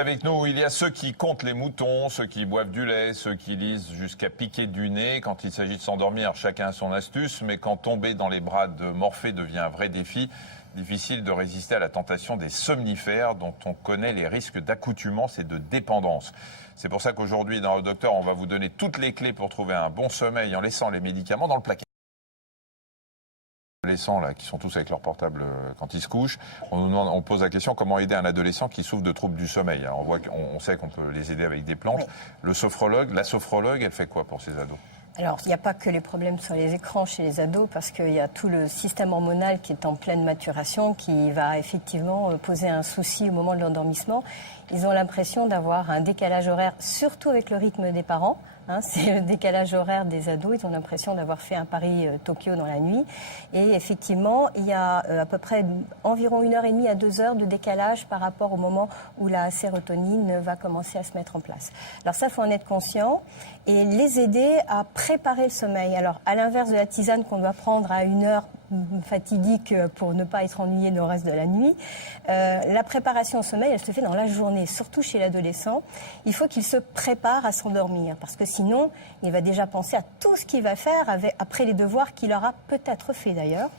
Avec nous, il y a ceux qui comptent les moutons, ceux qui boivent du lait, ceux qui lisent jusqu'à piquer du nez. Quand il s'agit de s'endormir, chacun a son astuce, mais quand tomber dans les bras de Morphée devient un vrai défi, difficile de résister à la tentation des somnifères dont on connaît les risques d'accoutumance et de dépendance. C'est pour ça qu'aujourd'hui, dans le docteur, on va vous donner toutes les clés pour trouver un bon sommeil en laissant les médicaments dans le placard. Adolescents là, qui sont tous avec leur portable quand ils se couchent, on pose la question comment aider un adolescent qui souffre de troubles du sommeil. Alors on sait qu'on peut les aider avec des plantes. Oui. La sophrologue, elle fait quoi pour ces ados ? Alors, il n'y a pas que les problèmes sur les écrans chez les ados, parce qu'il y a tout le système hormonal qui est en pleine maturation, qui va effectivement poser un souci au moment de l'endormissement. Ils ont l'impression d'avoir un décalage horaire, surtout avec le rythme des parents. C'est le décalage horaire des ados. Ils ont l'impression d'avoir fait un Paris-Tokyo dans la nuit. Et effectivement, il y a à peu près environ 1h30 à 2 heures de décalage par rapport au moment où la sérotonine va commencer à se mettre en place. Alors ça, il faut en être conscient et les aider à préparer le sommeil. Alors, à l'inverse de la tisane qu'on doit prendre à 1 heure fatidique pour ne pas être ennuyé le reste de la nuit, la préparation au sommeil, elle se fait dans la journée, surtout chez l'adolescent. Il faut qu'il se prépare à s'endormir parce que sinon, il va déjà penser à tout ce qu'il va faire après les devoirs qu'il aura peut-être fait d'ailleurs.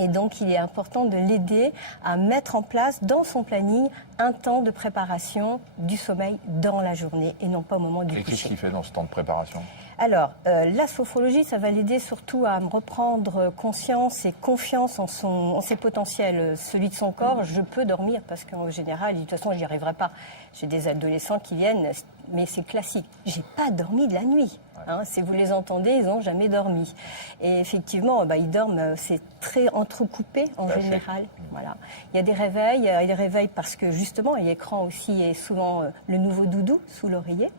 Et donc, il est important de l'aider à mettre en place dans son planning un temps de préparation du sommeil dans la journée et non pas au moment du coucher. Et qu'est-ce qu'il fait dans ce temps de préparation ? Alors, la sophrologie, ça va l'aider surtout à reprendre conscience et confiance en ses potentiels. Celui de son corps, je peux dormir parce qu'en général, de toute façon, j'y arriverai pas. J'ai des adolescents qui viennent, mais c'est classique. J'ai pas dormi de la nuit. Si vous les entendez, ils n'ont jamais dormi. Et effectivement, ils dorment, c'est très entrecoupé en général. Voilà. Il y a des réveils parce que justement, l'écran aussi est souvent le nouveau doudou sous l'oreiller.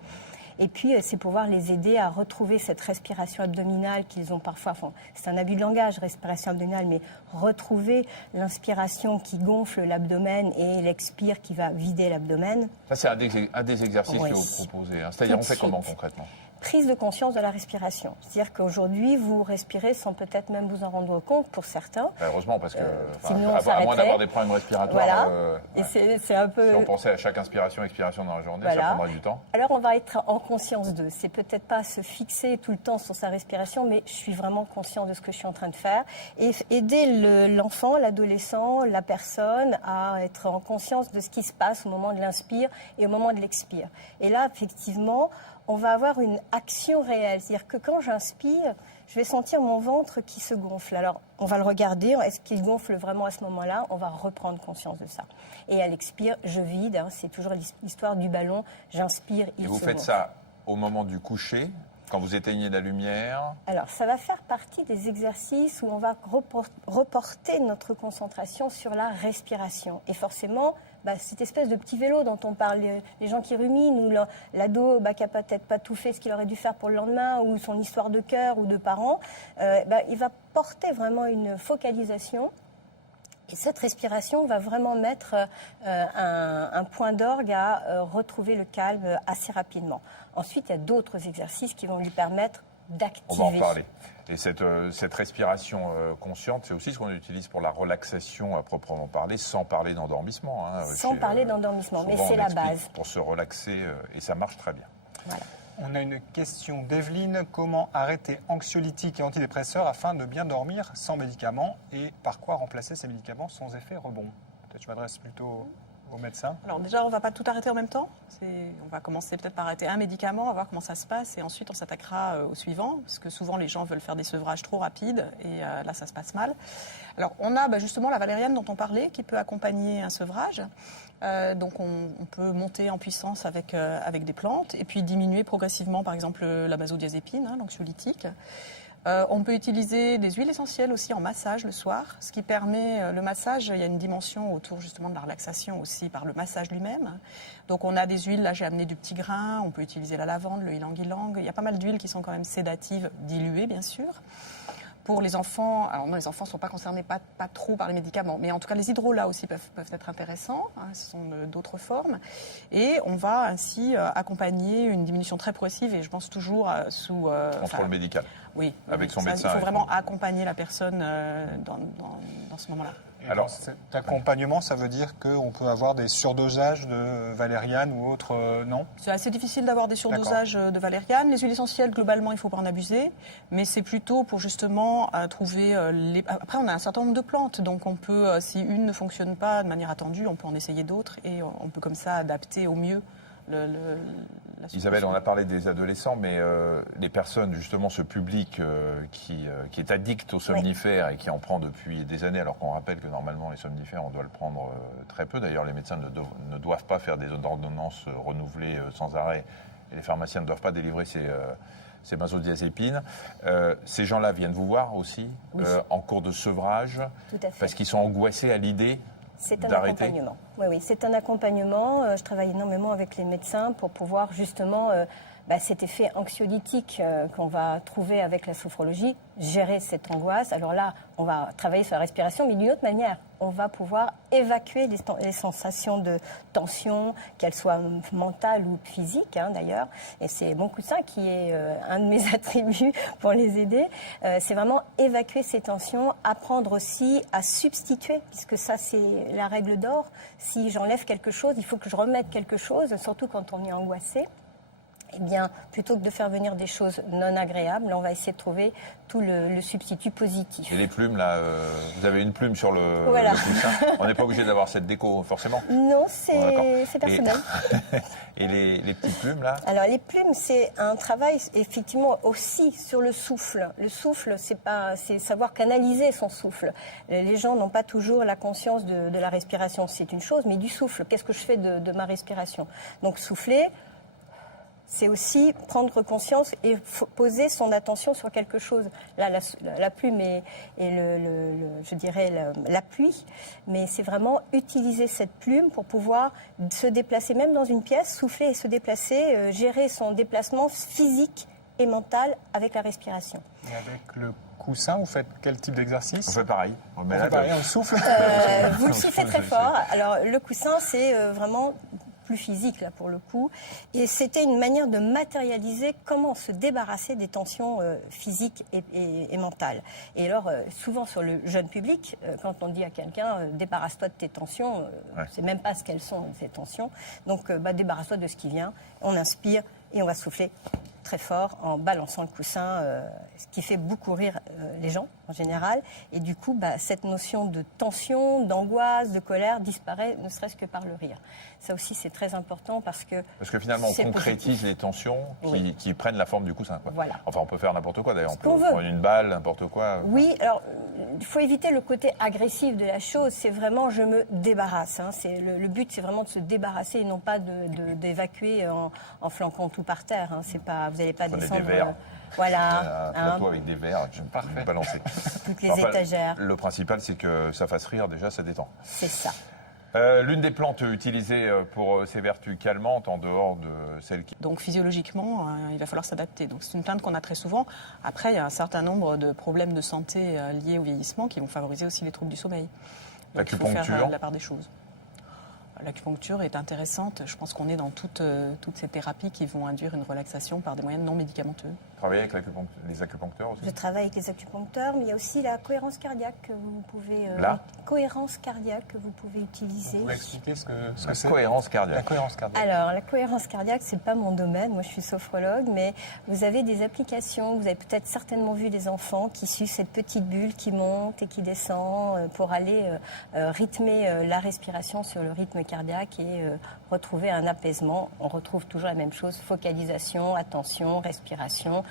Et puis, c'est pouvoir les aider à retrouver cette respiration abdominale qu'ils ont parfois. Enfin, c'est un abus de langage, respiration abdominale, mais retrouver l'inspiration qui gonfle l'abdomen et l'expire qui va vider l'abdomen. Ça, c'est un des exercices que vous proposez. C'est-à-dire, on fait comment concrètement ? Prise de conscience de la respiration. C'est-à-dire qu'aujourd'hui, vous respirez sans peut-être même vous en rendre compte pour certains. Heureusement, parce que sinon, à moins d'avoir des problèmes respiratoires, et c'est un peu... si on pensait à chaque inspiration, expiration dans la journée, ça prendrait du temps. Alors, on va être en conscience d'eux. C'est peut-être pas se fixer tout le temps sur sa respiration, mais je suis vraiment conscient de ce que je suis en train de faire. Et aider l'enfant, l'adolescent, la personne à être en conscience de ce qui se passe au moment de l'inspire et au moment de l'expire. Et là, effectivement, on va avoir une action réelle. C'est-à-dire que quand j'inspire, je vais sentir mon ventre qui se gonfle. Alors, on va le regarder. Est-ce qu'il gonfle vraiment à ce moment-là ? On va reprendre conscience de ça. Et à l'expire, je vide. C'est toujours l'histoire du ballon. J'inspire, il se gonfle. Et vous faites ça au moment du coucher, quand vous éteignez la lumière ? Alors, ça va faire partie des exercices où on va reporter notre concentration sur la respiration. Et forcément, cette espèce de petit vélo dont on parle, les gens qui ruminent, ou l'ado qui n'a peut-être pas tout fait ce qu'il aurait dû faire pour le lendemain, ou son histoire de cœur ou de parents, il va porter vraiment une focalisation. Et cette respiration va vraiment mettre un point d'orgue à retrouver le calme assez rapidement. Ensuite, il y a d'autres exercices qui vont lui permettre d'activer. On va en parler. Et cette respiration consciente, c'est aussi ce qu'on utilise pour la relaxation à proprement parler, sans parler d'endormissement. Sans parler d'endormissement, mais c'est la base. Pour se relaxer, et ça marche très bien. Voilà. On a une question d'Evelyne. Comment arrêter anxiolytiques et antidépresseurs afin de bien dormir sans médicaments et par quoi remplacer ces médicaments sans effet rebond ? Peut-être je m'adresse plutôt au médecin. Alors déjà, on ne va pas tout arrêter en même temps. On va commencer peut-être par arrêter un médicament, on va voir comment ça se passe et ensuite on s'attaquera au suivant parce que souvent les gens veulent faire des sevrages trop rapides et là ça se passe mal. Alors on a justement la valériane dont on parlait qui peut accompagner un sevrage. Donc on peut monter en puissance avec des plantes et puis diminuer progressivement par exemple la benzodiazépine, l'anxiolytique. On peut utiliser des huiles essentielles aussi en massage le soir, ce qui permet le massage, il y a une dimension autour justement de la relaxation aussi par le massage lui-même. Donc on a des huiles, là j'ai amené du petit grain, on peut utiliser la lavande, le ylang-ylang, il y a pas mal d'huiles qui sont quand même sédatives, diluées bien sûr. Pour les enfants, alors non, les enfants ne sont pas concernés pas trop par les médicaments, mais en tout cas les hydrolats aussi peuvent être intéressants, ce sont d'autres formes. Et on va ainsi accompagner une diminution très progressive et je pense toujours sous... contrôle médical. Oui. Avec son médecin. Il faut vraiment accompagner la personne dans ce moment-là. Et Alors, dans cet accompagnement, ça veut dire qu'on peut avoir des surdosages de valériane ou autre, non? C'est assez difficile d'avoir des surdosages de valériane. Les huiles essentielles, globalement, il ne faut pas en abuser. Mais c'est plutôt pour justement trouver... Après, on a un certain nombre de plantes. Donc, on peut, si une ne fonctionne pas de manière attendue, on peut en essayer d'autres. Et on peut comme ça adapter au mieux la Isabelle, solution. on a parlé des adolescents, mais les personnes, justement, ce public qui est addict aux somnifères et qui en prend depuis des années, alors qu'on rappelle que normalement les somnifères, on doit le prendre très peu. D'ailleurs, les médecins ne doivent pas faire des ordonnances renouvelées sans arrêt et les pharmaciens ne doivent pas délivrer ces benzodiazépines. Ces gens-là viennent vous voir aussi Oui. en cours de sevrage Tout à fait. parce qu'ils sont angoissés à l'idée C'est un d'arrêter. accompagnement. Oui, oui, c'est un accompagnement. Je travaille énormément avec les médecins pour pouvoir justement cet effet anxiolytique qu'on va trouver avec la sophrologie, gérer cette angoisse. Alors là, on va travailler sur la respiration, mais d'une autre manière. On va pouvoir évacuer les sensations de tension, qu'elles soient mentales ou physiques, d'ailleurs. Et c'est mon coussin qui est un de mes attributs pour les aider. C'est vraiment évacuer ces tensions, apprendre aussi à substituer, puisque ça, c'est la règle d'or. Si j'enlève quelque chose, il faut que je remette quelque chose, surtout quand on est angoissé. Eh bien, plutôt que de faire venir des choses non agréables, on va essayer de trouver tout le substitut positif. Et les plumes, là, vous avez une plume sur Voilà. le coussin. On n'est pas obligé d'avoir cette déco, forcément. Non, Bon, d'accord. c'est personnel. Et les petites plumes, là? Alors, les plumes, c'est un travail, effectivement, aussi sur le souffle. Le souffle, c'est savoir canaliser son souffle. Les gens n'ont pas toujours la conscience de la respiration, c'est une chose, mais du souffle. Qu'est-ce que je fais de ma respiration? Donc, souffler, c'est aussi prendre conscience et poser son attention sur quelque chose. Là, la plume et je dirais l'appui, mais c'est vraiment utiliser cette plume pour pouvoir se déplacer, même dans une pièce, souffler et se déplacer, gérer son déplacement physique et mental avec la respiration. Et avec le coussin, vous faites quel type d'exercice? On fait pareil. On met On la fait pareil, gauche. on souffle. Vous le soufflez très fort. Alors, le coussin, c'est vraiment plus physique, là, pour le coup. Et c'était une manière de matérialiser comment se débarrasser des tensions physiques et mentales. Et alors, souvent sur le jeune public, quand on dit à quelqu'un débarrasse-toi de tes tensions, on ne sait même pas ce qu'elles sont, ces tensions. Donc, débarrasse-toi de ce qui vient. On inspire et on va souffler très fort en balançant le coussin, ce qui fait beaucoup rire les gens en général. Et du coup, cette notion de tension, d'angoisse, de colère disparaît, ne serait-ce que par le rire. Ça aussi, c'est très important parce que finalement, on c'est concrétise positif. les tensions Oui. qui prennent la forme du coussin, quoi. Voilà. Enfin, on peut faire n'importe quoi, d'ailleurs. On peut qu'on veut. prendre une balle, n'importe quoi. Oui, alors il faut éviter le côté agressif de la chose. C'est vraiment je me débarrasse. C'est le but, c'est vraiment de se débarrasser et non pas d'évacuer en flanquant tout par terre. C'est pas, vous n'allez pas Prenez descendre. des verres. Voilà. Un plateau avec des verres, je vais balancer. Toutes les étagères. Le principal, c'est que ça fasse rire, déjà, ça détend. C'est ça. L'une des plantes utilisées pour ses vertus calmantes, en dehors de celles qui... Donc physiologiquement, il va falloir s'adapter. Donc c'est une plainte qu'on a très souvent. Après, il y a un certain nombre de problèmes de santé liés au vieillissement qui vont favoriser aussi les troubles du sommeil. Donc, il faut faire L'acupuncture. la part des choses. L'acupuncture est intéressante. Je pense qu'on est dans toutes ces thérapies qui vont induire une relaxation par des moyens non médicamenteux. Travailler avec les acupuncteurs aussi? Je travaille avec les acupuncteurs, mais il y a aussi la cohérence cardiaque que vous pouvez. La cohérence cardiaque que vous pouvez utiliser. Vous pouvez expliquer ce que La c'est? cohérence La cardiaque. cohérence cardiaque. Alors, la cohérence cardiaque, c'est pas mon domaine. Moi, je suis sophrologue, mais vous avez des applications. Vous avez peut-être certainement vu des enfants qui suivent cette petite bulle qui monte et qui descend pour aller rythmer la respiration sur le rythme cardiaque et retrouver un apaisement. On retrouve toujours la même chose, focalisation, attention, respiration,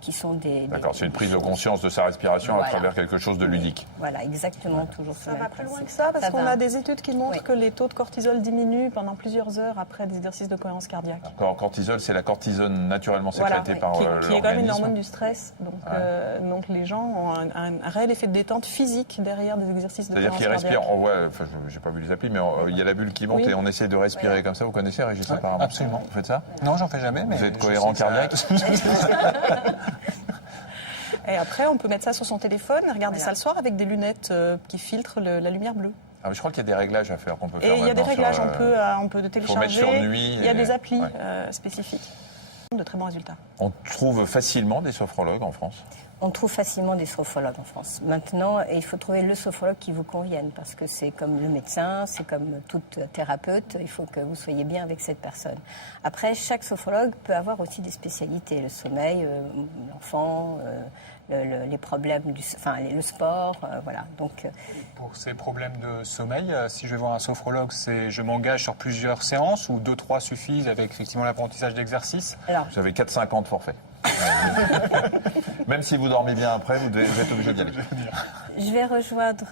qui sont des... D'accord, c'est une prise de conscience de sa respiration Voilà. à travers quelque chose de ludique. Voilà, exactement, toujours ce Ça même va plus principe. loin que ça parce Ça qu'on va. a des études qui montrent Oui. que les taux de cortisol diminuent pendant plusieurs heures après des exercices de cohérence cardiaque. Cortisol, c'est la cortisone naturellement Voilà, sécrétée par qui est quand même une hormone l'organisme. du stress. Donc les gens ont un réel effet de détente physique derrière des exercices de C'est-à-dire cohérence qu'ils respirent, cardiaque. on voit, enfin, j'ai pas vu les applis, mais il y a la bulle qui monte Oui. et on essaie de respirer comme ça. Vous connaissez, Régis, Ouais, apparemment? absolument. Vous faites ça? Non, j'en fais jamais. Mais Vous êtes je cohérent sais que ça- cardiaque? Et après, on peut mettre ça sur son téléphone et regarder Voilà. ça le soir avec des lunettes qui filtrent la lumière bleue. Ah, mais je crois qu'il y a des réglages à faire qu'on peut faire Et il y a des maintenant réglages, sur, on peut faut télécharger. mettre sur nuit. Il y a et- des applis ouais. spécifiques. De très bons résultats. On trouve facilement des sophrologues en France. On trouve facilement des sophrologues en France. Maintenant, il faut trouver le sophrologue qui vous convienne, parce que c'est comme le médecin, c'est comme toute thérapeute, il faut que vous soyez bien avec cette personne. Après, chaque sophrologue peut avoir aussi des spécialités, le sommeil, l'enfant, les problèmes, le sport, voilà. Donc, Pour ces problèmes de sommeil, si je vais voir un sophrologue, je m'engage sur plusieurs séances ou 2-3 suffisent avec effectivement l'apprentissage d'exercices? alors, Vous avez 4,50 forfait. Même si vous dormez bien après, vous êtes obligé d'y aller. je vais rejoindre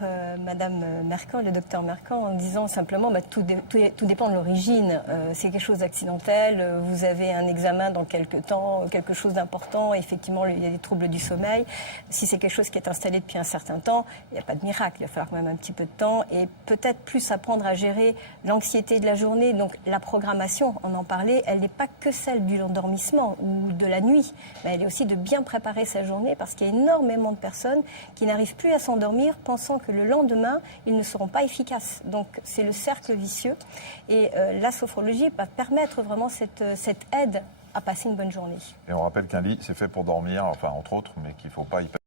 Madame Mercan, le docteur Mercan, en disant simplement tout dépend de l'origine. C'est quelque chose d'accidentel, vous avez un examen dans quelques temps, quelque chose d'important, effectivement il y a des troubles du sommeil. Si c'est quelque chose qui est installé depuis un certain temps, il n'y a pas de miracle, il va falloir quand même un petit peu de temps et peut-être plus apprendre à gérer l'anxiété de la journée. Donc la programmation, on en parlait, elle n'est pas que celle de l'endormissement ou de la nuit, mais elle est aussi de bien préparer sa journée parce qu'il y a énormément de personnes qui n'arrivent plus à s'endormir pensant que le lendemain, ils ne seront pas efficaces. Donc c'est le cercle vicieux et la sophrologie va permettre vraiment cette aide à passer une bonne journée. Et on rappelle qu'un lit, c'est fait pour dormir, enfin entre autres, mais qu'il ne faut pas y passer.